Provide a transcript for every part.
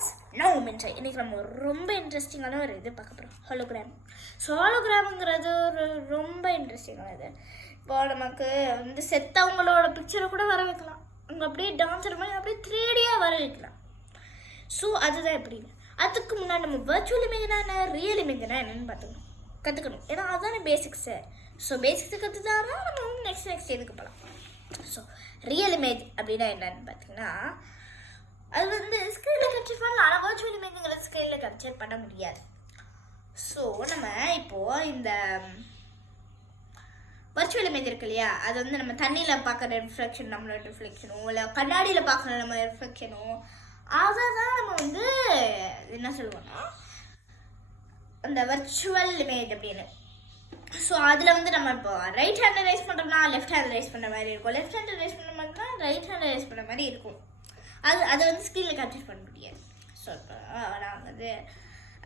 Friends, நான் women Sai. இன்றைக்கி நம்ம ரொம்ப இன்ட்ரெஸ்டிங்கான ஒரு இது பார்க்க போகிறோம், ஹாலோகிராம். ஸோ ஹாலோகிராமுங்கிறது ஒரு ரொம்ப இன்ட்ரெஸ்டிங்கானது. இப்போ நமக்கு வந்து செத்தவங்களோட பிக்சரை கூட வர வைக்கலாம், அவங்க அப்படியே டான்ஸர் மாதிரி அப்படியே 3Dயாக வர வைக்கலாம். ஸோ அதுதான் எப்படின்னு. அதுக்கு முன்னாடி நம்ம வர்ச்சுவல் இமேஜ்னா என்ன, ரியல் இமேஜ்னா என்னென்னு கற்றுக்கணும். ஏன்னா அதுதானே பேசிக்ஸு. ஸோ பேசிக்ஸை கற்றுதானா நம்ம வந்து நெக்ஸ்ட் இதுக்கு போகலாம். ஸோ ரியல் இமேஜ் அப்படின்னா என்னன்னு பார்த்தீங்கன்னா, அது வந்து ஸ்க்ரீனில் கேப்சர் பண்ணலாம், ஆனால் வர்ச்சுவல் இமேஜுங்கிறது ஸ்க்ரீனில் கேப்சர் பண்ண முடியாது. ஸோ நம்ம இப்போது இந்த வர்ச்சுவல் இமேஜ் இருக்கு இல்லையா, அது வந்து நம்ம தண்ணியில் பார்க்குற ரிஃப்ளெக்ஷன், நம்மளோட ரிஃப்ளெக்ஷனோ இல்லை கண்ணாடியில் பார்க்குற நம்ம ரிஃப்ளெக்ஷனோ, அதை தான் நம்ம வந்து என்ன சொல்லுவோம்னா அந்த வர்ச்சுவல் இமேஜ் அப்படின்னு. ஸோ அதில் வந்து நம்ம இப்போ ரைட் ஹேண்டை ரைஸ் பண்ணுறோம்னா லெஃப்ட் ஹேண்ட் ரைஸ் பண்ணுற மாதிரி இருக்கும், லெஃப்ட் ஹேண்டை ரைஸ் பண்ணுற மாதிரினா ரைட் ஹேண்டை ரைஸ் பண்ணுற மாதிரி இருக்கும். அதை வந்து ஸ்க்ரீனில் கேப்சர் பண்ண முடியாது. ஸோ இப்போ நாங்கள் வந்து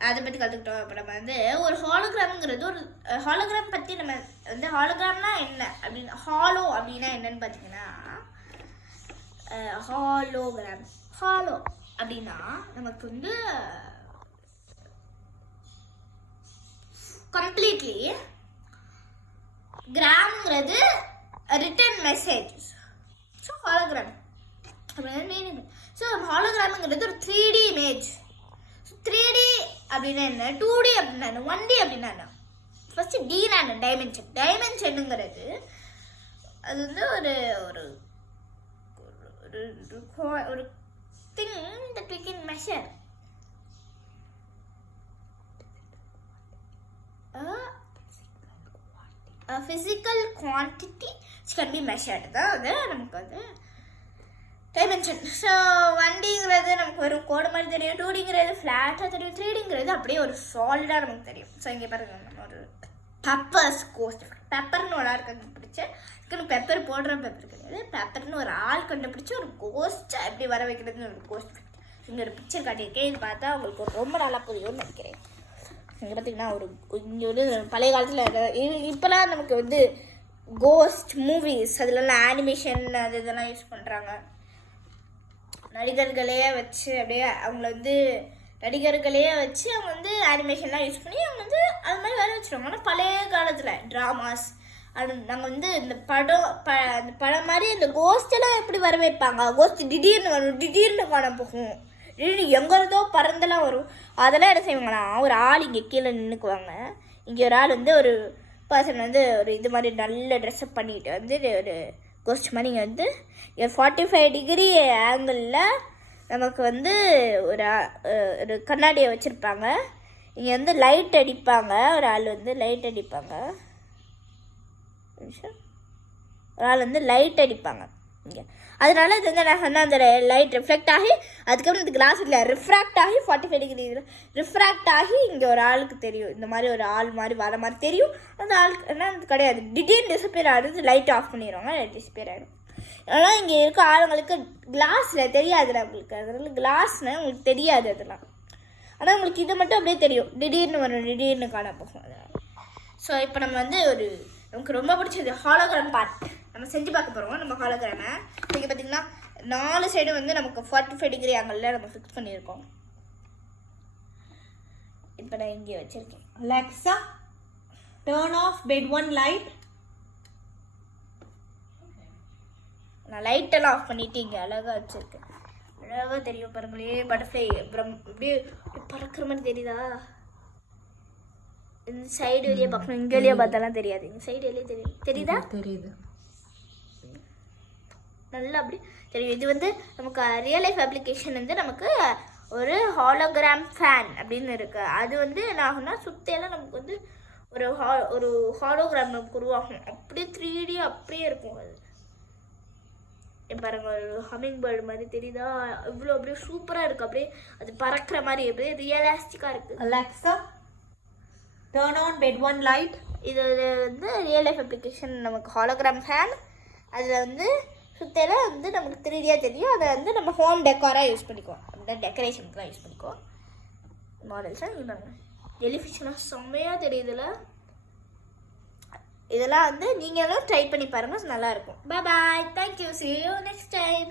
அதை பற்றி கற்றுக்கிட்டோம். இப்போ நம்ம வந்து ஒரு ஹாலோகிராமுங்கிறது, ஒரு ஹாலோகிராம் பற்றி நம்ம வந்து ஹாலோகிராம்னா என்ன அப்படின்னு, ஹாலோ அப்படின்னா என்னன்னு பார்த்தீங்கன்னா, ஹாலோகிராம் ஹாலோ அப்படின்னா நமக்கு வந்து கம்ப்ளீட்லி கிராம்ங்கிறது ரிட்டன் மெசேஜ். ஸோ ஹாலோகிராம் அப்படின்னு மீனிங். ஸோ ஹாலோகிராமுங்கிறது ஒரு 3D இமேஜ். ஸோ 3D அப்படின்னா என்ன, 2D அப்படின்னா என்ன, 1D அப்படின்னா என்ன. ஃபர்ஸ்ட் டினா என்ன, டைமென்ஷன். டைமென்ஷனுங்கிறது அது வந்து ஒரு ஒரு thing that we can measure. A physical quantity which can be measured. அது நமக்கு வந்து டைமென்ஷன். ஸோ 1Dங்கிறது நமக்கு ஒரு கோடு மாதிரி தெரியும், 2Dங்கிறது ஃப்ளாட்டாக தெரியும், 3Dங்கிறது அப்படியே ஒரு சாலிடாக நமக்கு தெரியும். ஸோ இங்கே பாருங்க, நம்ம ஒரு பெப்பர்ஸ் கோஸ்ட், பெப்பர்னு ஒரு ஆள் கண்டுபிடிச்ச, இதுக்குன்னு பெப்பர் போடுற பெப்பர் கிடையாது, பெப்பர்னு ஒரு ஆள் கண்டுபிடிச்சி ஒரு கோஸ்ட்டை எப்படி வர வைக்கிறதுன்னு ஒரு கோஸ்ட். இங்கே ஒரு பிக்சர் காட்டியிருக்கேன், இது பார்த்தா உங்களுக்கு ரொம்ப நல்லா புரியும்னு நினைக்கிறேன். இங்கே பார்த்தீங்கன்னா இங்கே வந்து பழைய காலத்தில் இப்போலாம் நமக்கு வந்து கோஸ்ட் மூவிஸ் அதுலலாம் ஆனிமேஷன் அது இதெல்லாம் யூஸ் பண்ணுறாங்க. நடிகர்களையே வச்சு அப்படியே அவங்கள வந்து அவங்க வந்து ஆனிமேஷன்லாம் யூஸ் பண்ணி அவங்க வந்து அது மாதிரி வர வச்சுருவாங்க. ஆனால் பழைய காலத்தில் ட்ராமாஸ் அது நாங்கள் வந்து இந்த படம் மாதிரி இந்த கோஸ்டெல்லாம் எப்படி வர வைப்பாங்க, கோஸ்ட் திடீர்னு வரும், திடீர்னு காண போகும், திடீர்னு எங்கிறதோ பறந்தெல்லாம் வரும். அதெல்லாம் என்ன செய்வாங்கன்னா, ஒரு ஆள் இங்கே கீழே நின்றுக்குவாங்க, இங்கே ஒரு ஆள் வந்து ஒரு பர்சன் வந்து ஒரு இது மாதிரி நல்ல ட்ரெஸ்அப் பண்ணிட்டு வந்து ஒரு கோஸ்ட் மாதிரி இங்கே வந்து 45 டிகிரி ஆங்கிளில் நமக்கு வந்து ஒரு கண்ணாடியை வச்சுருப்பாங்க. இங்கே வந்து லைட் அடிப்பாங்க, ஒரு ஆள் வந்து லைட் அடிப்பாங்க, ஒரு ஆள் வந்து லைட் அடிப்பாங்க இங்கே. அதனால இது வந்து நான் சொன்ன அந்த லைட் ரிஃப்ளெக்ட் ஆகி அதுக்கப்புறம் இந்த கிளாஸில் ரிஃப்ராக்ட் ஆகி 45 டிகிரி ரிஃப்ராக்ட் ஆகி இங்கே ஒரு ஆளுக்கு தெரியும், இந்த மாதிரி ஒரு ஆள் மாதிரி வர மாதிரி தெரியும். அந்த ஆளுக்கு என்ன கிடையாது, திடீர்னு டிஸ்அப்பியர் ஆகிடுது, லைட் ஆஃப் பண்ணிடுவாங்க, லைட் டிஸ்அப்பியர் ஆகிடும். ஆனால் இங்கே இருக்க ஆளுங்களுக்கு கிளாஸில் தெரியாதுல்ல உங்களுக்கு, அதனால கிளாஸ்னால் உங்களுக்கு தெரியாது அதெல்லாம். ஆனால் உங்களுக்கு இது மட்டும் அப்படியே தெரியும், திடீர்னு வரும், திடீர்னு காண போகும். அதனால் ஸோ இப்போ நம்ம வந்து நமக்கு ரொம்ப பிடிச்சது ஹாலோகிராம் பார்ட் நம்ம செஞ்சு பார்க்க போகிறோம். நம்ம ஹாலோகிராமை இங்கே பார்த்திங்கன்னா 4 சைடும் வந்து நமக்கு 45 டிகிரி ஆங்கிளில் நம்ம ஃபிக்ஸ் பண்ணியிருக்கோம். இப்போ நான் இங்கே வச்சுருக்கேன். Alexa, turn off bed 1 light. நான் லைட்டெல்லாம் ஆஃப் பண்ணிவிட்டு இங்கே அழகாக வச்சுருக்கேன். அழகாக தெரியும் பாருங்களே, பட்டர்ஃப்ளை அப்புறம் அப்படியே பறக்கிற மாதிரி தெரியுதா. இந்த சைடு வெளியே பார்க்கணும், இங்கே வெளியே பார்த்தாலாம் தெரியாது, இந்த சைடு வெளியே தெரியுதா, தெரியுது நல்லா அப்படி தெரியும். இது வந்து நமக்கு ரியல் லைஃப் அப்ளிகேஷன் வந்து நமக்கு ஒரு ஹாலோகிராம் ஃபேன் அப்படின்னு இருக்குது. அது வந்து என்ன ஆகும்னா சுற்றியெல்லாம் நமக்கு வந்து ஒரு ஹாலோகிராம் நமக்கு உருவாகும், அப்படியே 3D அப்படியே இருக்கும். அது பாருங்க, ஒரு ஹம்மிங் பேர்டு மாதிரி தெரியுதா, இவ்வளோ அப்படியே சூப்பராக இருக்குது, அப்படியே அது பறக்கிற மாதிரி அப்படியே ரியலிஸ்டிக்காக இருக்குது. Alexa, turn on bed 1 light. இது வந்து ரியல் லைஃப் அப்ளிகேஷன் நமக்கு ஹாலோகிராம் ஃபேன். அதில் வந்து சுற்றியெல்லாம் வந்து நமக்கு 3Dயாக தெரியும். அதை வந்து நம்ம ஹோம் டெக்காராக யூஸ் பண்ணிக்குவோம், அப்படின்னா டெக்கரேஷனுக்குலாம் யூஸ் பண்ணிக்குவோம். மாடல்ஸாக இங்கே பாருங்க, எலிஃபிஷனாக செம்மையாக தெரியுதுல. இதெல்லாம் வந்து நீங்களும் ட்ரை பண்ணி பாருங்கள், நல்லாயிருக்கும். பாய், thank you, see you next time.